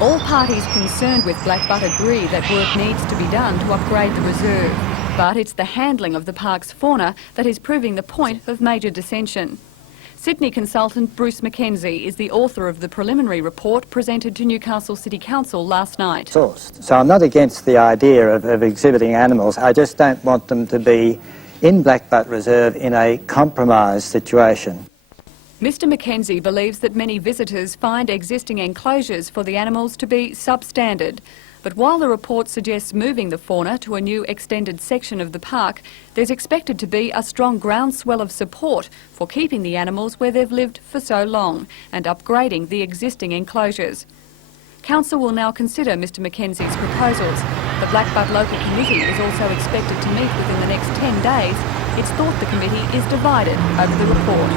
All parties concerned with blackbutt agree that work needs to be done to upgrade the reserve, but it's the handling of the park's fauna that is proving the point of major dissension. Sydney consultant Bruce Mackenzie is the author of the preliminary report presented to Newcastle City Council last night. So I'm not against the idea of exhibiting animals, I just don't want them to be in Blackbutt Reserve in a compromised situation. Mr Mackenzie believes that many visitors find existing enclosures for the animals to be substandard. But while the report suggests moving the fauna to a new extended section of the park, there's expected to be a strong groundswell of support for keeping the animals where they've lived for so long and upgrading the existing enclosures. Council will now consider Mr Mackenzie's proposals. The Blackbutt Local Committee is also expected to meet within the next 10 days. It's thought the committee is divided over the report.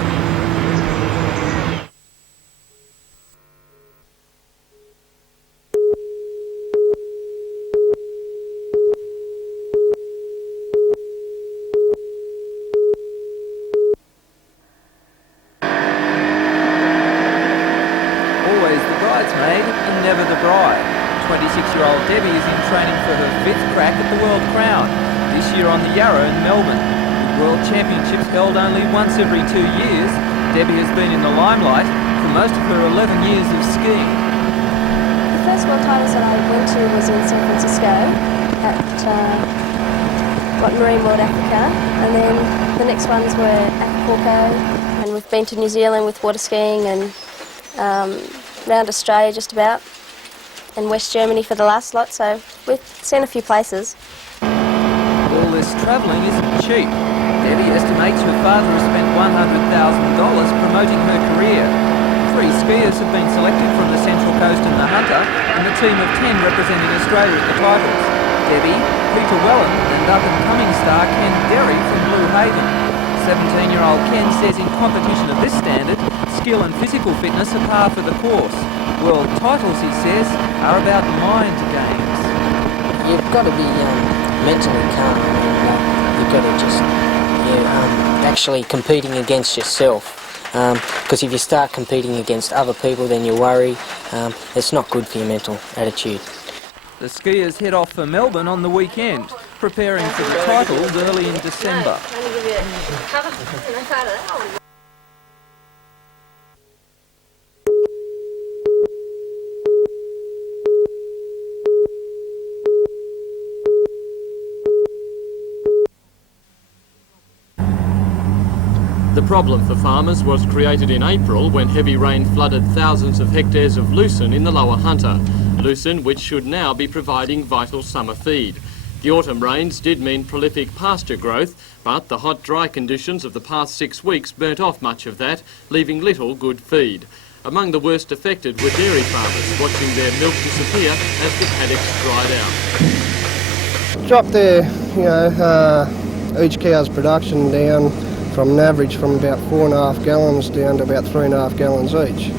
Bridesmaid and never the bride. 26-year-old Debbie is in training for her 5th crack at the World Crown, this year on the Yarra in Melbourne. With World Championships held only once every 2 years, Debbie has been in the limelight for most of her 11 years of skiing. The first world titles that I went to was in San Francisco at Marine World Africa, and then the next ones were Acapulco, and we've been to New Zealand with water skiing and around Australia just about, and West Germany for the last lot, so we've seen a few places. All this travelling isn't cheap. Debbie estimates her father has spent $100,000 promoting her career. 3 skiers have been selected from the Central Coast and the Hunter, and the team of 10 representing Australia at the titles. Debbie, Peter Wellen and up-and-coming star Ken Derry from Blue Haven. 17-year-old Ken says in competition of this standard, skill and physical fitness are par for the course. World titles, he says, are about mind games. You've got to be mentally calm. You've got to just actually competing against yourself. Because if you start competing against other people, then you worry. It's not good for your mental attitude. The skiers head off for Melbourne on the weekend, preparing for the titles early in December. The problem for farmers was created in April when heavy rain flooded thousands of hectares of lucerne in the lower Hunter. Lucerne which should now be providing vital summer feed. The autumn rains did mean prolific pasture growth, but the hot, dry conditions of the past 6 weeks burnt off much of that, leaving little good feed. Among the worst affected were dairy farmers, watching their milk disappear as the paddocks dried out. Dropped each cow's production down from an average from about 4.5 gallons down to about 3.5 gallons each.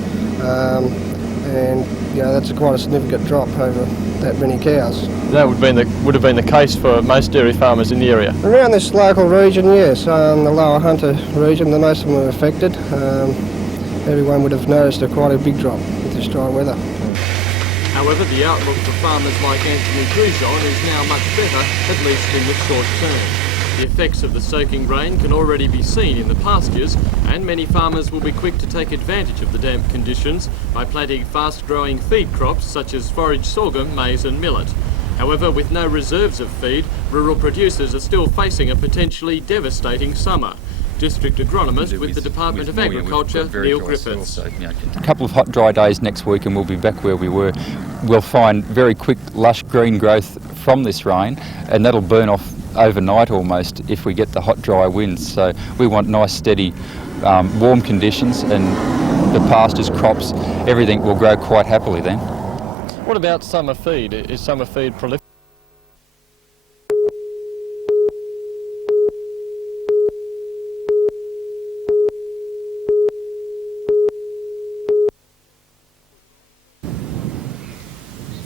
And that's quite a significant drop over that many cows. That would have been the case for most dairy farmers in the area. Around this local region, yes, the lower Hunter region, the most of them were affected. Everyone would have noticed quite a big drop with this dry weather. However, the outlook for farmers like Anthony Goujon is now much better, at least in the short term. The effects of the soaking rain can already be seen in the pastures, and many farmers will be quick to take advantage of the damp conditions by planting fast-growing feed crops such as forage sorghum, maize and millet. However, with no reserves of feed, rural producers are still facing a potentially devastating summer. District Agronomist with the Department of Agriculture, Neil Griffiths. A couple of hot, dry days next week and we'll be back where we were. We'll find very quick, lush green growth from this rain, and that'll burn off overnight almost if we get the hot, dry winds. So we want nice, steady, warm conditions, and the pastures, crops, everything will grow quite happily then. What about summer feed? Is summer feed prolific?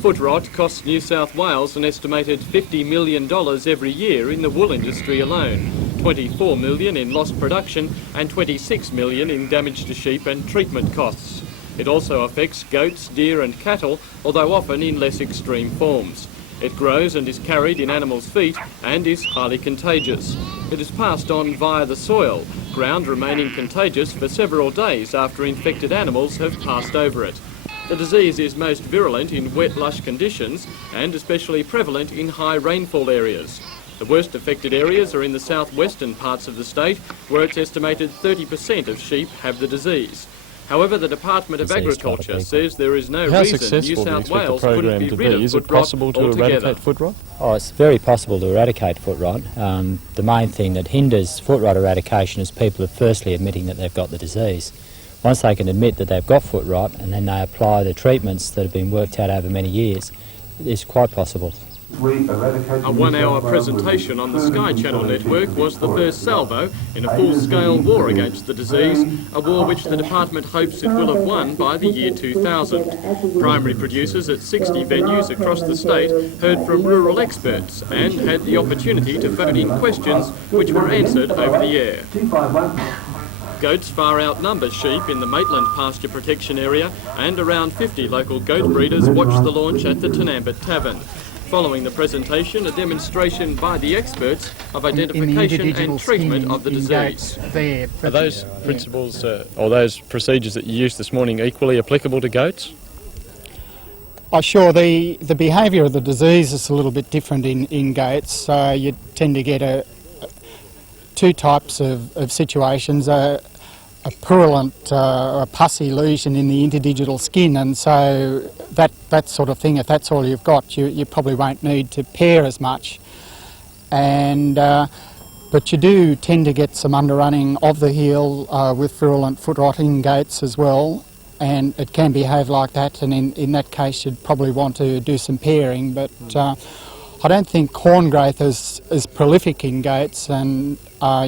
Foot rot costs New South Wales an estimated $50 million every year in the wool industry alone, $24 million in lost production and $26 million in damage to sheep and treatment costs. It also affects goats, deer and cattle, although often in less extreme forms. It grows and is carried in animals' feet and is highly contagious. It is passed on via the soil, ground remaining contagious for several days after infected animals have passed over it. The disease is most virulent in wet, lush conditions and especially prevalent in high rainfall areas. The worst affected areas are in the southwestern parts of the state, where it's estimated 30% of sheep have the disease. However, the Department of Agriculture says there is no reason New South Wales couldn't be rid of foot rot altogether. Oh, it's very possible to eradicate foot rot. The main thing that hinders foot rot eradication is people are firstly admitting that they've got the disease. Once they can admit that they've got foot rot and then they apply the treatments that have been worked out over many years, it's quite possible. A 1-hour presentation on the Sky Channel network was the first salvo in a full-scale war against the disease, a war which the department hopes it will have won by the year 2000. Primary producers at 60 venues across the state heard from rural experts and had the opportunity to vote in questions which were answered over the air. Goats far outnumber sheep in the Maitland pasture protection area, and around 50 local goat breeders watched the launch at the Tenambit Tavern. Following the presentation, a demonstration by the experts of identification and treatment of the disease. Are those principles or those procedures that you used this morning equally applicable to goats? Oh, sure. The behaviour of the disease is a little bit different in goats. You tend to get two types of situations. A purulent, a pussy lesion in the interdigital skin, and so that sort of thing, if that's all you've got, you probably won't need to pair as much. And but you do tend to get some underrunning of the heel with virulent foot rot in goats as well, and it can behave like that, and in that case you'd probably want to do some pairing, but I don't think corn growth is prolific in goats, and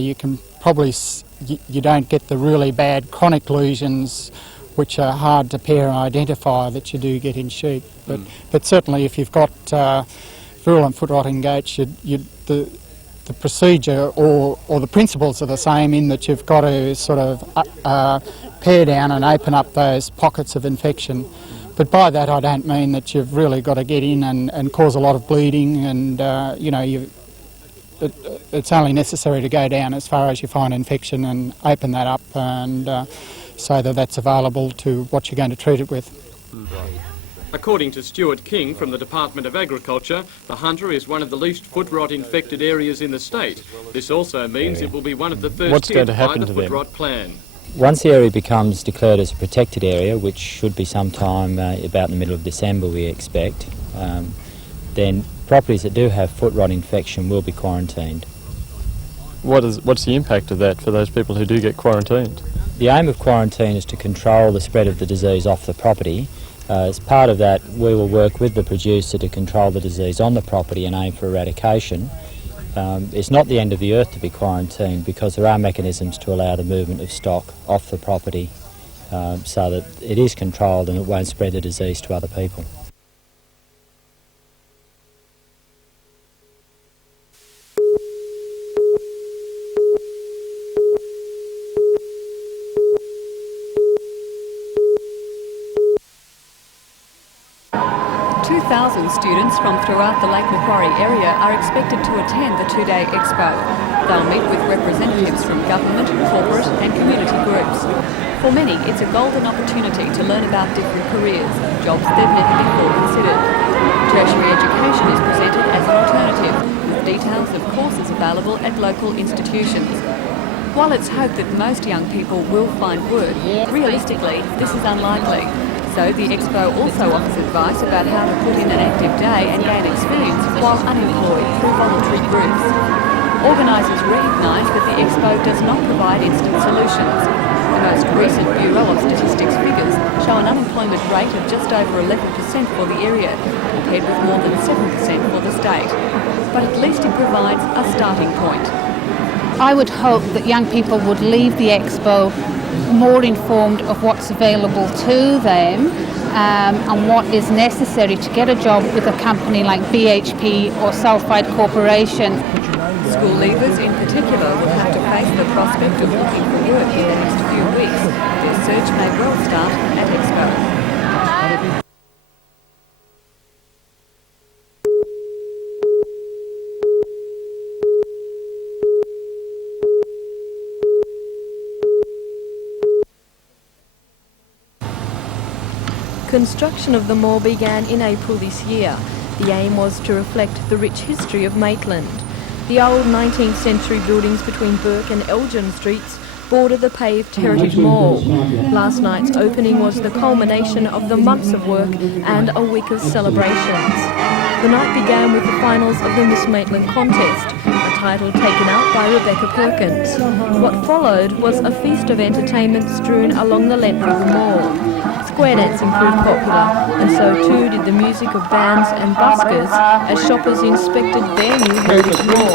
you can probably you don't get the really bad chronic lesions which are hard to pair and identify that you do get in sheep. But certainly if you've got virulent foot rot in goats, the procedure or the principles are the same, in that you've got to sort of pare down and open up those pockets of infection. But by that I don't mean that you've really got to get in and cause a lot of bleeding, and it's only necessary to go down as far as you find infection and open that up, and so that's available to what you're going to treat it with. According to Stuart King from the Department of Agriculture, the Hunter is one of the least foot rot infected areas in the state. This also means it will be one of the first hit by the foot rot plan. Once the area becomes declared as a protected area, which should be sometime about the middle of December we expect, then properties that do have foot rot infection will be quarantined. What's the impact of that for those people who do get quarantined? The aim of quarantine is to control the spread of the disease off the property. As part of that, we will work with the producer to control the disease on the property and aim for eradication. It's not the end of the earth to be quarantined, because there are mechanisms to allow the movement of stock off the property so that it is controlled and it won't spread the disease to other people. Students from throughout the Lake Macquarie area are expected to attend the two-day expo. They'll meet with representatives from government, corporate and community groups. For many, it's a golden opportunity to learn about different careers, jobs they've never before considered. Tertiary education is presented as an alternative, with details of courses available at local institutions. While it's hoped that most young people will find work, realistically, this is unlikely. So the expo also offers advice about how to put in an active day and gain experience while unemployed through voluntary groups. Organisers recognise that the expo does not provide instant solutions. The most recent Bureau of Statistics figures show an unemployment rate of just over 11% for the area, compared with more than 7% for the state. But at least it provides a starting point. I would hope that young people would leave the expo more informed of what's available to them and what is necessary to get a job with a company like BHP or Sulphide Corporation. School leavers in particular will have to face the prospect of looking for work in the next few weeks. Their search may well start at Expo. Construction of the mall began in April this year. The aim was to reflect the rich history of Maitland. The old 19th century buildings between Burke and Elgin Streets border the paved Heritage Mall. Last night's opening was the culmination of the months of work and a week of celebrations. The night began with the finals of the Miss Maitland contest, a title taken out by Rebecca Perkins. What followed was a feast of entertainment strewn along the length of the mall. Square dancing proved popular, and so too did the music of bands and buskers as shoppers inspected their new Heritage Mall.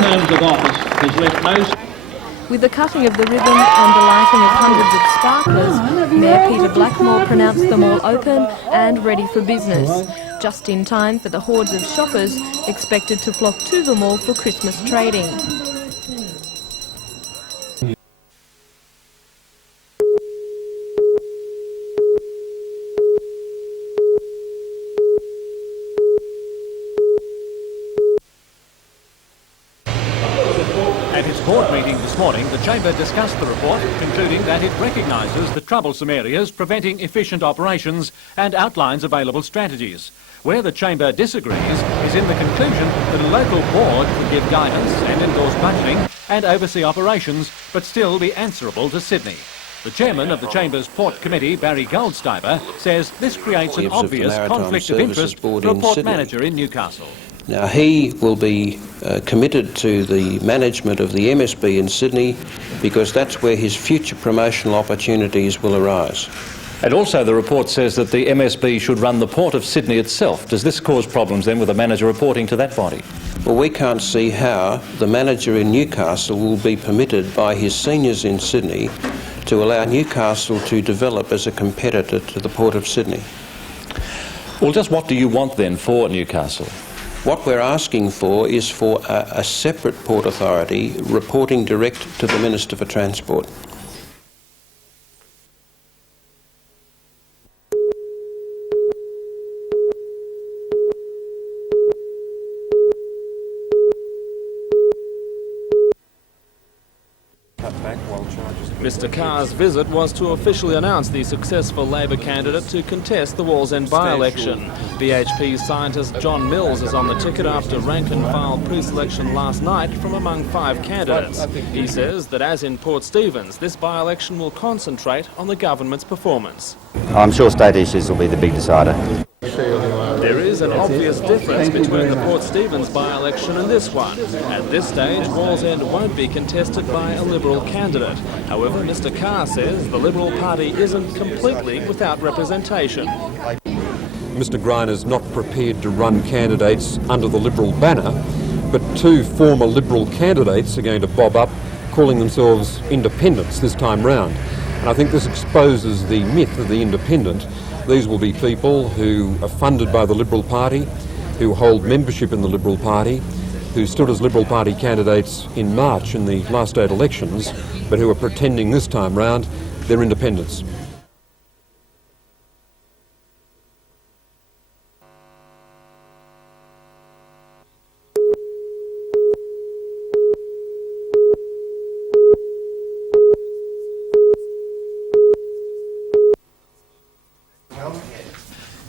With the cutting of the ribbon and the lighting of hundreds of sparklers, Mayor Peter Blackmore pronounced the mall open and ready for business, just in time for the hordes of shoppers expected to flock to the mall for Christmas trading. At its board meeting this morning, the Chamber discussed the report, concluding that it recognises the troublesome areas preventing efficient operations and outlines available strategies. Where the Chamber disagrees is in the conclusion that a local board could give guidance and endorse budgeting and oversee operations, but still be answerable to Sydney. The chairman of the Chamber's Port Committee, Barry Goldstiber, says this creates an obvious conflict of interest for a port manager in Newcastle. Now, he will be committed to the management of the MSB in Sydney because that's where his future promotional opportunities will arise. And also the report says that the MSB should run the Port of Sydney itself. Does this cause problems then with the manager reporting to that body? Well, we can't see how the manager in Newcastle will be permitted by his seniors in Sydney to allow Newcastle to develop as a competitor to the Port of Sydney. Well, just what do you want then for Newcastle? What we're asking for is for a separate Port Authority reporting direct to the Minister for Transport. Mr Carr's visit was to officially announce the successful Labor candidate to contest the Wallsend by-election. BHP's scientist John Mills is on the ticket after rank and file pre-selection last night from among 5 candidates. He says that as in Port Stephens, this by-election will concentrate on the government's performance. I'm sure state issues will be the big decider. There is an obvious difference between the Port Stephens by-election and this one. At this stage, Wallsend won't be contested by a Liberal candidate. However, Mr Carr says the Liberal Party isn't completely without representation. Mr Griner's not prepared to run candidates under the Liberal banner, but 2 former Liberal candidates are going to bob up calling themselves independents this time round. And I think this exposes the myth of the independent. These will be people who are funded by the Liberal Party, who hold membership in the Liberal Party, who stood as Liberal Party candidates in March in the last 8 elections, but who are pretending this time round they're independents.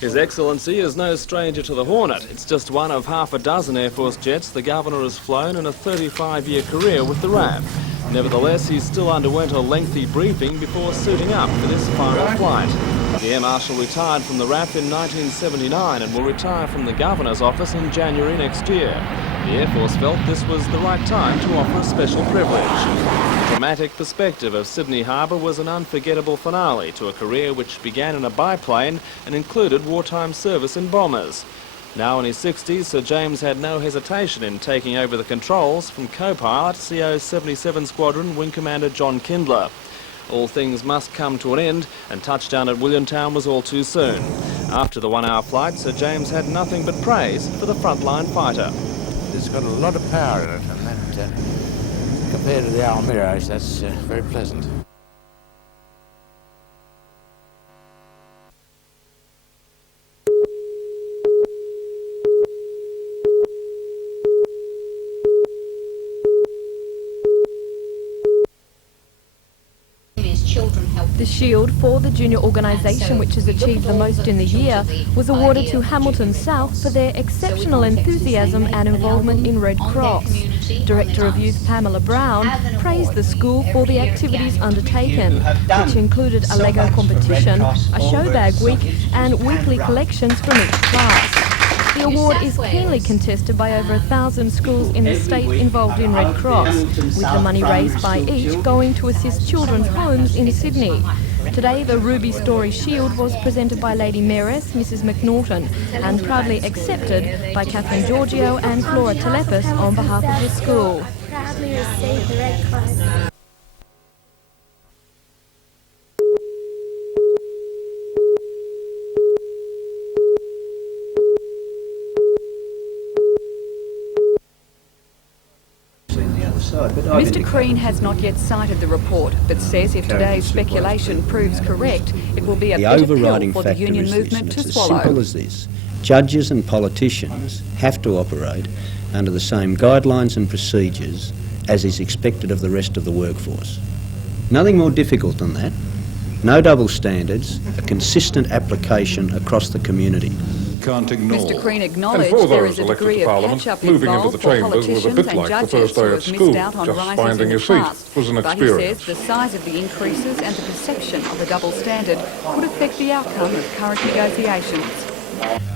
His Excellency is no stranger to the Hornet. It's just one of half a dozen Air Force jets the Governor has flown in a 35-year career with the RAF. Nevertheless, he still underwent a lengthy briefing before suiting up for this final flight. The Air Marshal retired from the RAF in 1979 and will retire from the Governor's office in January next year. The Air Force felt this was the right time to offer a special privilege. The dramatic perspective of Sydney Harbour was an unforgettable finale to a career which began in a biplane and included wartime service in bombers. Now in his 60s, Sir James had no hesitation in taking over the controls from co-pilot CO 77 Squadron Wing Commander John Kindler. All things must come to an end, and touchdown at Williamtown was all too soon. After the 1-hour flight, Sir James had nothing but praise for the frontline fighter. It's got a lot of power in it, and compared to the Almiros, that's very pleasant. The shield for the junior organisation which has achieved the most in the year was awarded to Hamilton South for their exceptional enthusiasm and involvement in Red Cross. Director of Youth Pamela Brown praised the school for the activities undertaken, which included a Lego competition, a show bag week and weekly collections from each class. The award is keenly contested by over 1,000 schools in the state involved in Red Cross, with the money raised by each going to assist children's homes in Sydney. Today, the Ruby Story Shield was presented by Lady Mayoress Mrs McNaughton and proudly accepted by Catherine Giorgio and Flora Telepis on behalf of the school. Proudly received the Red Cross. Mr Crean has not yet cited the report, but says if today's speculation proves correct, it will be a bitter pill for the union movement to swallow. It's as simple as this. Judges and politicians have to operate under the same guidelines and procedures as is expected of the rest of the workforce. Nothing more difficult than that. No double standards, a consistent application across the community. Can't ignore. Mr Crean acknowledged there is a degree of catch-up involved for politicians and judges who have missed out on rises in the past, but he says the size of the increases and the perception of a double standard could affect the outcome of current negotiations.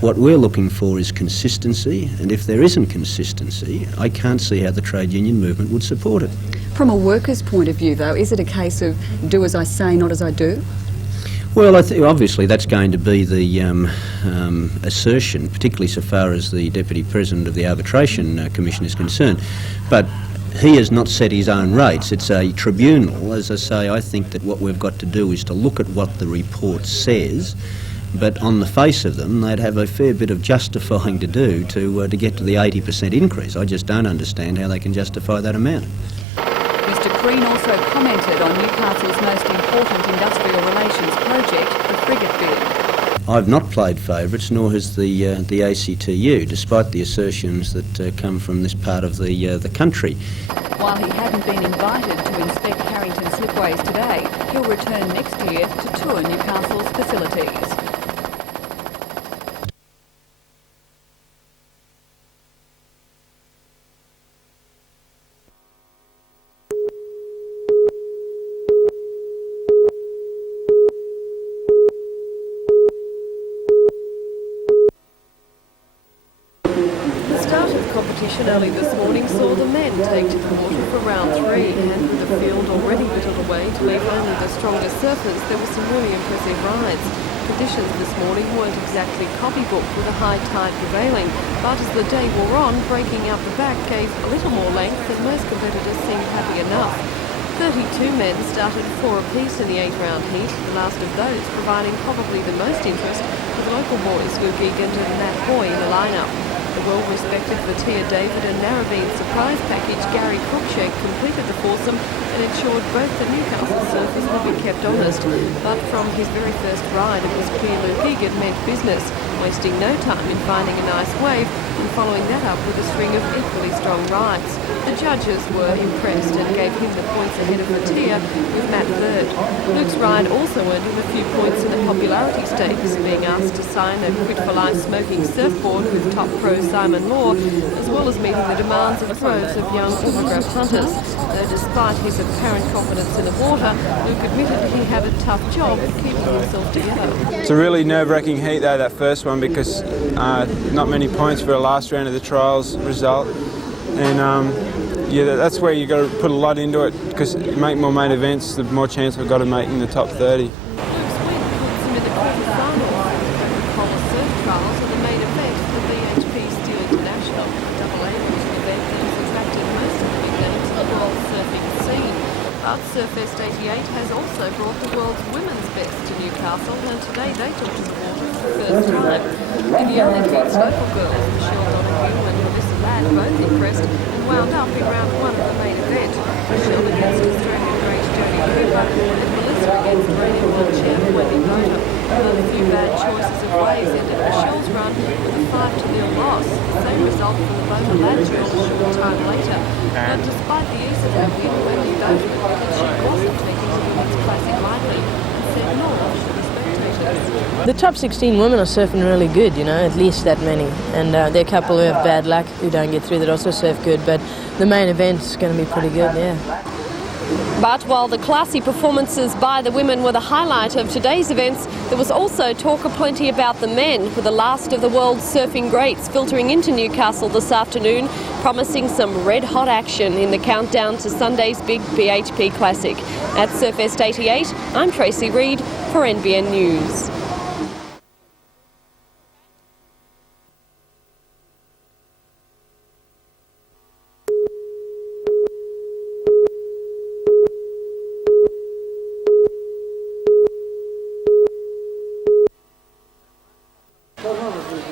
What we're looking for is consistency, and if there isn't consistency, I can't see how the trade union movement would support it. From a worker's point of view, though, is it a case of do as I say, not as I do? Well, I think obviously that's going to be the assertion, particularly so far as the Deputy President of the Arbitration Commission is concerned. But he has not set his own rates. It's a tribunal. As I say, I think that what we've got to do is to look at what the report says, but on the face of them, they'd have a fair bit of justifying to do to get to the 80% increase. I just don't understand how they can justify that amount. Mr Crean also commented on Newcastle's most important industrial relations project, the frigate bid. I've not played favourites, nor has the ACTU, despite the assertions that come from this part of the country. While he hadn't been invited to inspect Carrington slipways today, he'll return next year to tour Newcastle's facilities. Early this morning saw the men take to the water for round 3, and with the field already whittled away to leave only the strongest surfers, there were some really impressive rides. Conditions this morning weren't exactly copybooked with a high tide prevailing, but as the day wore on, breaking out the back gave a little more length and most competitors seemed happy enough. 32 men started 4 apiece in the 8-round heat, the last of those providing probably the most interest for the local boys Luke Egan and Matt Hoy in the lineup. The well-respected Vatia David and Narrabeen surprise package Gary Cruikshank completed the foursome and ensured both the Newcastle surfers would be kept honest. But from his very first ride, it was clear Luke Egan meant business, wasting no time in finding a nice wave and following that up with a string of equally strong rides. The judges were impressed and gave him the points ahead of Vatia, with Matt third. Luke's ride also earned him a few points in the popularity stakes, being asked to sign a quit-for-life smoking surfboard with top pro Simon Law, as well as meeting the demands of droves of young autograph hunters. Though despite his apparent confidence in the water, Luke admitted that he had a tough job of keeping himself together. It's a really nerve-wracking heat though, that first one, because not many points for a last round of the trials result. And yeah, that's where you've got to put a lot into it, because you make more main events, the more chance we've got of making the top 30. Luke's win puts him in the quarter-finals. The Cola Surf Trials are the main event for the BHP Steel International, double A was an event that has attracted most of the big names to the world surfing scene. But Surfest 88 has also brought the world's women's best to Newcastle, and today they took to the water for the first time. In the only heats, local girls Michelle Donahue and Melissa Ladd both impressed, and wound up in round one of the main event. Michelle against Australian great Jodie Cooper and Melissa against reigning world champ Wendy Bota. But a few bad choices of waves ended Michelle's run with a 5-0 loss. The same result for the Bota lad duel a short time later. But despite the ease of her win, Wendy Bota admitted she wasn't taking the Women's Classic lightly and said nor should the spectators. The top 16 women are surfing really good, you know, at least that many. And there are a couple who have bad luck, who don't get through, that also surf good. But the main event's going to be pretty good, yeah. But while the classy performances by the women were the highlight of today's events, there was also talk aplenty about the men, with the last of the world's surfing greats filtering into Newcastle this afternoon, promising some red-hot action in the countdown to Sunday's big BHP Classic. At Surfest 88, I'm Tracy Reid for NBN News.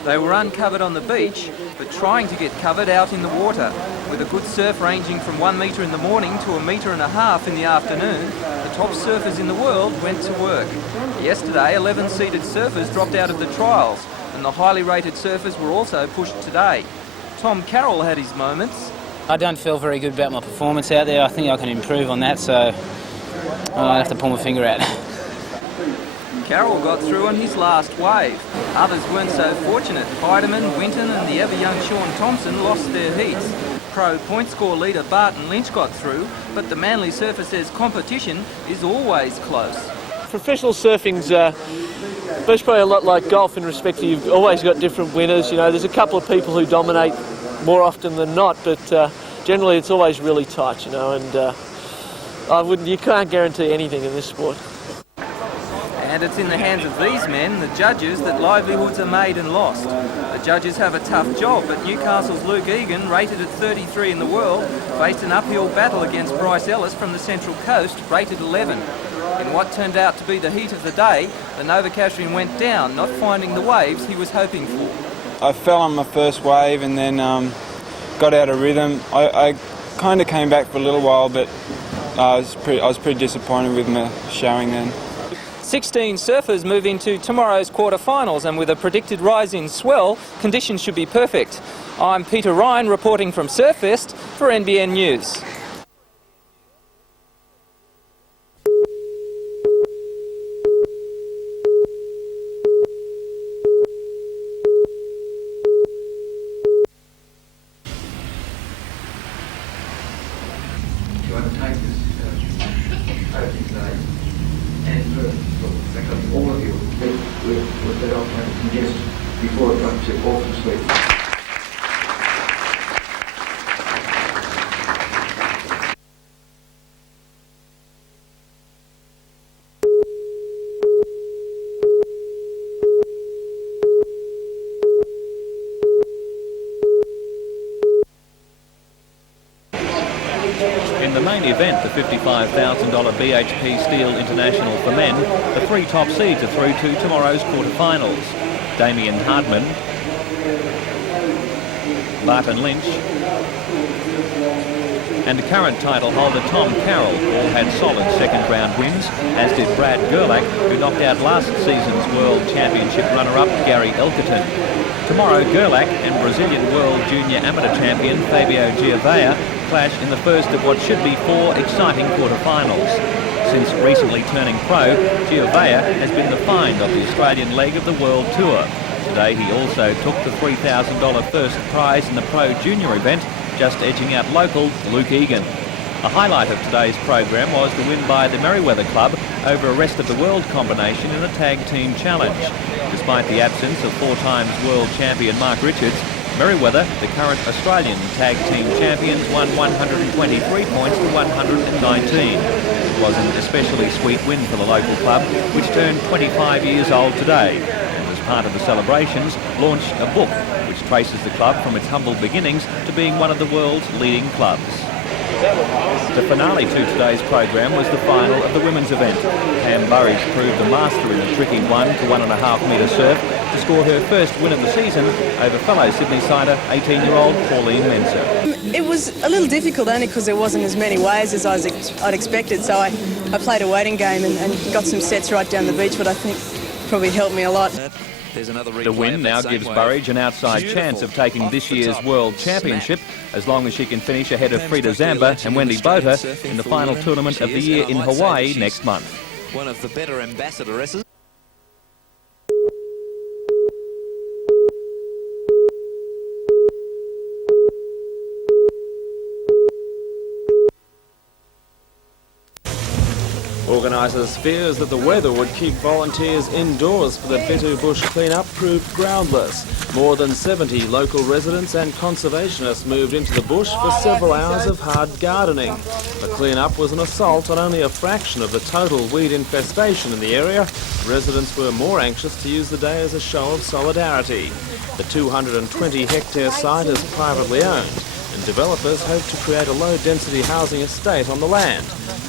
They were uncovered on the beach, but trying to get covered out in the water. With a good surf ranging from 1 metre in the morning to 1.5 metres in the afternoon, the top surfers in the world went to work. Yesterday, 11 seeded surfers dropped out of the trials, and the highly rated surfers were also pushed today. Tom Carroll had his moments. I don't feel very good about my performance out there. I think I can improve on that, so I'll have to pull my finger out. Carroll got through on his last wave. Others weren't so fortunate. Biderman, Winton and the ever-young Sean Thompson lost their heats. Pro point score leader Barton Lynch got through, but the Manly surfer says competition is always close. Professional surfing's probably a lot like golf in respect to you've always got different winners. You know, there's a couple of people who dominate more often than not, but generally it's always really tight, you know, and you can't guarantee anything in this sport. And it's in the hands of these men, the judges, that livelihoods are made and lost. The judges have a tough job, but Newcastle's Luke Egan, rated at 33 in the world, faced an uphill battle against Bryce Ellis from the Central Coast, rated 11. In what turned out to be the heat of the day, the Novocastrian went down, not finding the waves he was hoping for. I fell on my first wave and then got out of rhythm. I kind of came back for a little while, but I was pretty disappointed with my showing then. 16 surfers move into tomorrow's quarterfinals, and with a predicted rise in swell, conditions should be perfect. I'm Peter Ryan reporting from Surfest for NBN News. Do you want to take this opening day? And all of you with that alternative congestion before it got to awful sleep. In the main event, the $55,000 BHP Steel International for men, the 3 top seeds are through to tomorrow's quarterfinals. Damien Hardman, Barton Lynch and current title holder Tom Carroll all had solid second round wins, as did Brad Gerlach, who knocked out last season's World Championship runner-up Gary Elkerton. Tomorrow, Gerlach and Brazilian World Junior Amateur Champion Fabio Gioveia clash in the first of what should be 4 exciting quarterfinals. Since recently turning pro, Gioveia has been the find of the Australian leg of the World Tour. Today he also took the $3,000 first prize in the Pro Junior event, just edging out local Luke Egan. A highlight of today's program was the win by the Merewether Club over a rest of the world combination in a tag team challenge. Despite the absence of 4 times world champion Mark Richards, Merewether, the current Australian tag team champions, won 123 points to 119. It was an especially sweet win for the local club, which turned 25 years old today, and as part of the celebrations, launched a book which traces the club from its humble beginnings to being one of the world's leading clubs. The finale to today's program was the final of the women's event. Pam Burridge proved the master in the tricky 1 to 1.5 metre serve to score her first win of the season over fellow Sydney-sider 18-year-old Pauline Mensah. It was a little difficult only because there wasn't as many waves as I'd expected, so I played a waiting game and got some sets right down the beach, but I think probably helped me a lot. The win now gives Burridge an outside chance of taking this year's World Championship, as long as she can finish ahead of Frida Zamba and Wendy Bota in the final tournament of the year in Hawaii next month. One of the better ambassadoresses. Organisers' fears that the weather would keep volunteers indoors for the Bitu bush clean-up proved groundless. More than 70 local residents and conservationists moved into the bush for several hours of hard gardening. The clean-up was an assault on only a fraction of the total weed infestation in the area. Residents were more anxious to use the day as a show of solidarity. The 220-hectare site is privately owned, and developers hope to create a low-density housing estate on the land.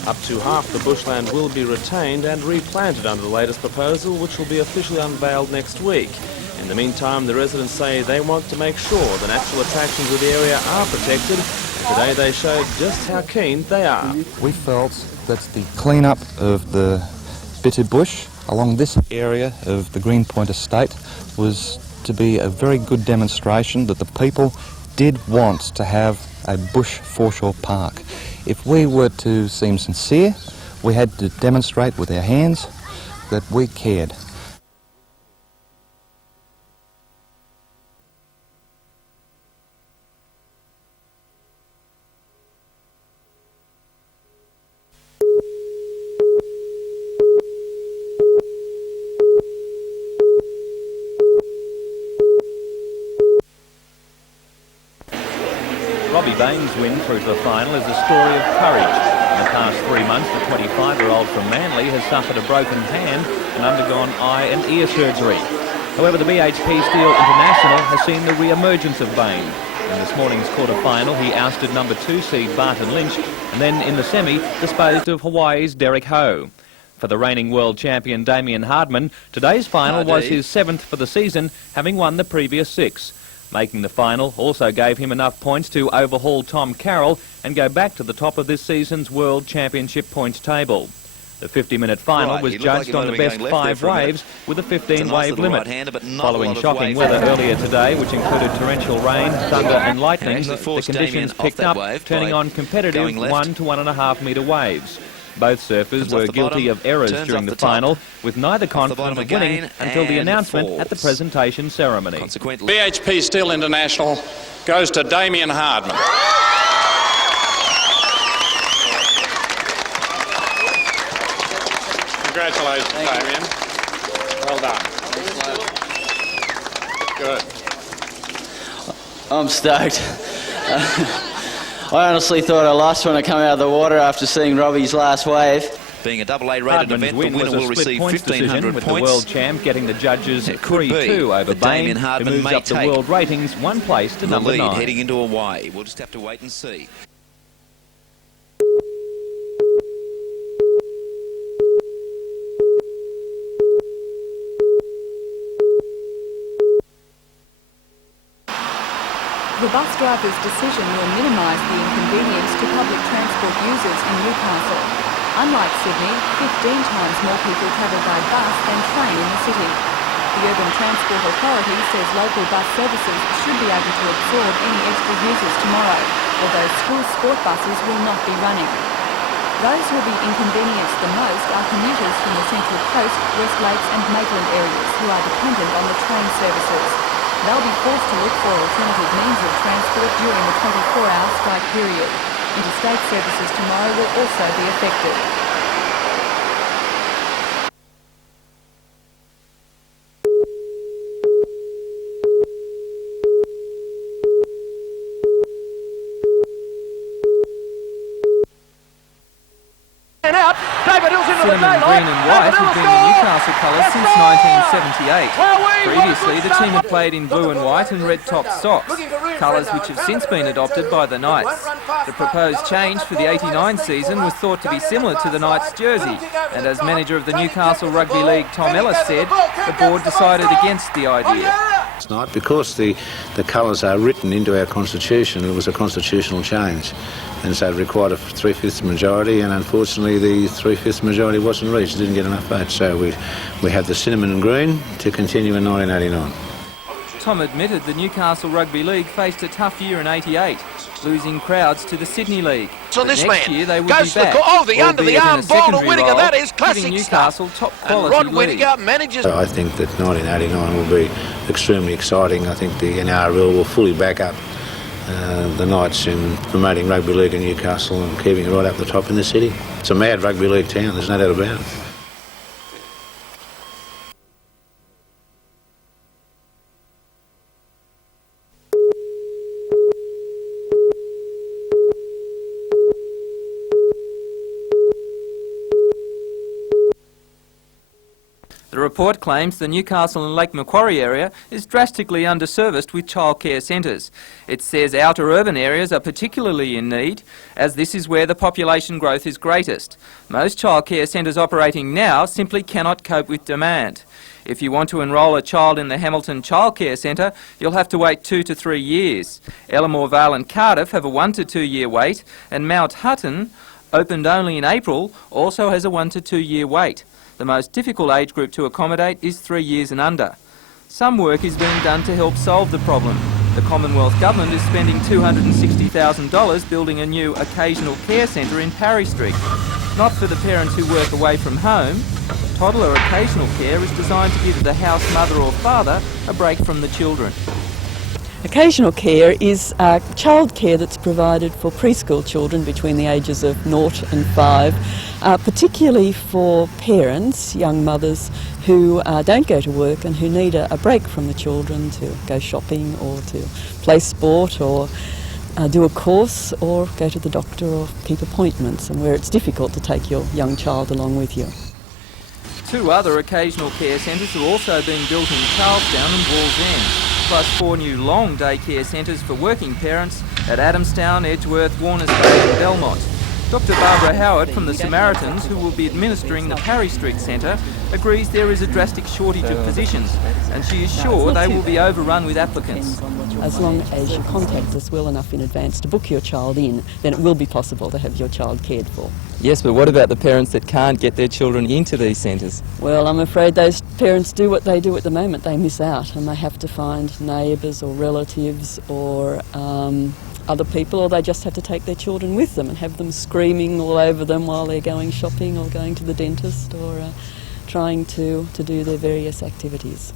Up to half the bushland will be retained and replanted under the latest proposal, which will be officially unveiled next week. In the meantime, the residents say they want to make sure the natural attractions of the area are protected. Today they showed just how keen they are. We felt that the clean-up of the Bitu bush along this area of the Greenpoint estate was to be a very good demonstration that the people did want to have a bush foreshore park. If we were to seem sincere, we had to demonstrate with our hands that we cared. Robbie Bain's win through to the final is a story of courage. In the past 3 months, the 25-year-old from Manly has suffered a broken hand and undergone eye and ear surgery. However, the BHP Steel International has seen the re-emergence of Bain. In this morning's quarter-final, he ousted number 2 seed Barton Lynch, and then in the semi, disposed of Hawaii's Derek Ho. For the reigning world champion Damien Hardman, today's final was his 7th for the season, having won the previous 6. Making the final also gave him enough points to overhaul Tom Carroll and go back to the top of this season's World Championship points table. The 50-minute final was judged on the best 5 waves with a 15-wave limit. Following shocking weather earlier today, which included torrential rain, thunder and lightning, the conditions picked up, turning on competitive 1 to 1.5 metre waves. Both surfers were guilty of errors during the final, with neither confident of winning until the announcement at the presentation ceremony. BHP Steel International goes to Damien Hardman. Congratulations, Damien. Well done. Good. I'm stoked. I honestly thought I lost when I come out of the water after seeing Robbie's last wave. Being a AA rated event, the winner will receive 1,500 with points. the world champ getting the judges 3-2 over Bain, who moves up the world ratings 1 place to number 9. Heading into Hawaii. We'll just have to wait and see. The bus driver's decision will minimise the inconvenience to public transport users in Newcastle. Unlike Sydney, 15 times more people travel by bus than train in the city. The Urban Transport Authority says local bus services should be able to absorb any extra users tomorrow, although school sport buses will not be running. Those who will be inconvenienced the most are commuters from the Central Coast, West Lakes and Maitland areas who are dependent on the train services. They'll be forced to look for alternative means of transport during the 24-hour strike period. Interstate services tomorrow will also be affected. Cinnamon green and white has been the Newcastle Newcastle colours since 1978. Previously, the team had played in blue and white and red-topped socks, colours which have since been adopted by the Knights. The proposed change for the 89 season was thought to be similar to the Knights' jersey, and as manager of the Newcastle Rugby League, Tom Ellis, said, the board decided against the idea. Tonight, because the colours are written into our constitution, it was a constitutional change, and so it required a 3/5 majority, and unfortunately the 3/5 majority wasn't reached. It didn't get enough votes, so we have the cinnamon and green to continue in 1989. Tom admitted the Newcastle Rugby League faced a tough year in '88, losing crowds to the Sydney League. So this next man year they would goes be back, to the the under the arm ball to Whittaker. That is classic giving Newcastle top quality Rod league. Whittaker manages. I think that 1989 will be extremely exciting. I think the NRL will fully back up the Knights in promoting rugby league in Newcastle and keeping it right up the top in the city. It's a mad rugby league town, there's no doubt about it. The report claims the Newcastle and Lake Macquarie area is drastically underserviced with childcare centres. It says outer urban areas are particularly in need, as this is where the population growth is greatest. Most childcare centres operating now simply cannot cope with demand. If you want to enrol a child in the Hamilton Childcare Centre, you'll have to wait 2 to 3 years. Ellamore Vale and Cardiff have a 1 to 2 year wait, and Mount Hutton, opened only in April, also has a 1 to 2 year wait. The most difficult age group to accommodate is 3 years and under. Some work is being done to help solve the problem. The Commonwealth Government is spending $260,000 building a new occasional care centre in Parry Street. Not for the parents who work away from home. Toddler occasional care is designed to give the house mother or father a break from the children. Occasional care is child care that's provided for preschool children between the ages of 0 and 5, particularly for parents, young mothers, who don't go to work and who need a break from the children to go shopping or to play sport or do a course or go to the doctor or keep appointments, and where it's difficult to take your young child along with you. 2 other occasional care centres are also being built in Charlestown and Walls End, plus 4 new long day care centres for working parents at Adamstown, Edgeworth, Warners Bay and Belmont. Dr Barbara Howard from the Samaritans, who will be administering the Parry Street Centre, agrees there is a drastic shortage of positions, and she is sure they will be overrun with applicants. As long as you contact us well enough in advance to book your child in, then it will be possible to have your child cared for. Yes, but what about the parents that can't get their children into these centres? Well, I'm afraid those parents do what they do at the moment. They miss out and they have to find neighbours or relatives or other people, or they just have to take their children with them and have them screaming all over them while they're going shopping or going to the dentist or trying to do their various activities.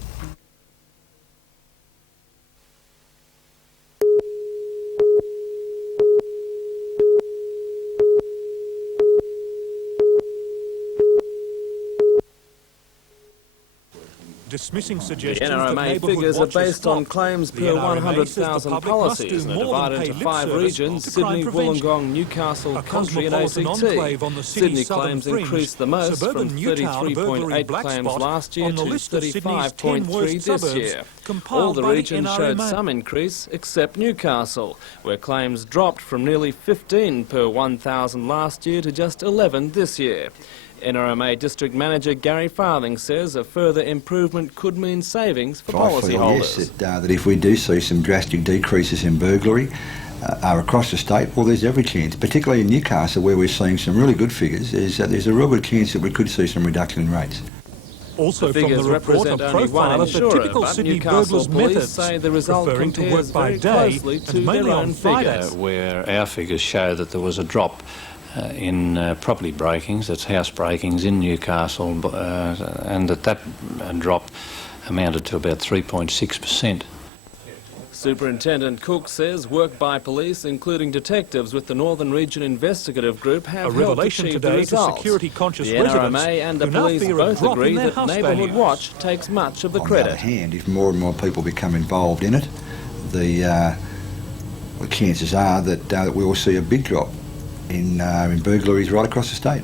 Dismissing The suggestions NRMA figures are based on claims per 100,000 policies and are divided into 5 regions: Sydney, Wollongong, Newcastle, Country and ACT. Sydney claims increased the most, from 33.8 claims last year to 35.3 this year. All the regions showed some increase except Newcastle, where claims dropped from nearly 15 per 1,000 last year to just 11 this year. NRMA District Manager Gary Farthing says a further improvement could mean savings for policyholders. Yes, that if we do see some drastic decreases in burglary across the state, well, there's every chance, particularly in Newcastle, where we're seeing some really good figures, is that there's a real good chance that we could see some reduction in rates. Also from the report, a profile of the typical Sydney burglars' methods, say the result referring to work by day to and mainly on Fridays. Where our figures show that there was a drop in property breakings, that's house breakings in Newcastle, and that drop amounted to about 3.6%. Superintendent Cook says work by police, including detectives with the Northern Region Investigative Group, have helped achieve the results. Security-conscious the NRMA and the police both agree that Neighbourhood Watch takes much of the credit. On the other hand, if more and more people become involved in it, the chances are that we will see a big drop in burglaries right across the state.